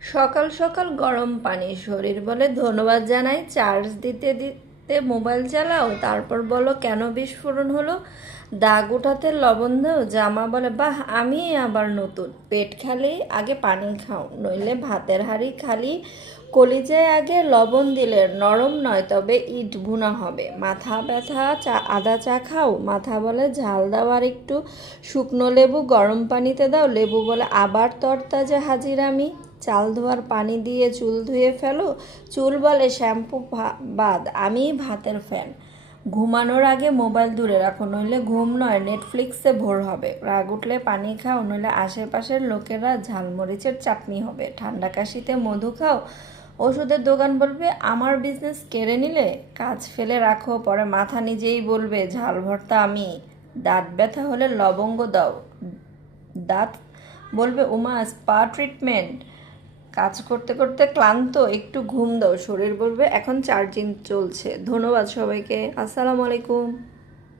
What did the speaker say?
সকাল সকাল গরম পানি শরীর বলে ধন্যবাদ জানাই, চার্জ দিতে দিতে মোবাইল চালাও, তারপর বলো কেন বিস্ফোরণ হলো। দাগ উঠাতে লবণ দাও, জামা বলে বাহ আমি আবার নতুন। পেট খালি আগে পানি খাও, নইলে ভাতের হাঁড়ি খালি। কলিজায় আগে লবণ দিলে নরম নয় তবে ইট ভুনা হবে। মাথা ব্যথা আদা চা খাও, মাথা বলে ঝাল দাও আর একটু। শুকনো লেবু গরম পানিতে দাও, লেবু বলে আবার তরতাজা হাজির আমি। চাল ধোয়ার পানি দিয়ে চুল ধুয়ে ফেলো, চুল বলে শ্যাম্পু বাদ আমি ভাতের ফ্যান। ঘুমানোর আগে মোবাইল দূরে রাখো, নইলে ঘুম নয় নেটফ্লিক্সে ভোর হবে। রাগ উঠলে পানি খাও, নইলে আশেপাশের লোকেরা ঝালমরিচের চাটনি হবে। ঠান্ডা কাশিতে মধু খাও, ওষুধের দোকান বলবে আমার বিজনেস কেড়ে নিলে। কাজ ফেলে রাখো, পরে মাথা নিজেই বলবে ঝাল ভর্তা আমি। দাঁত ব্যথা হলে লবঙ্গ দাও, দাঁত বলবে ওমা স্পা ট্রিটমেন্ট। কাজ করতে করতে ক্লান্ত, একটু ঘুম দাও, শরীর বলবে এখন চার্জিং চলছে। ধন্যবাদ সবাইকে, আসসালামু আলাইকুম।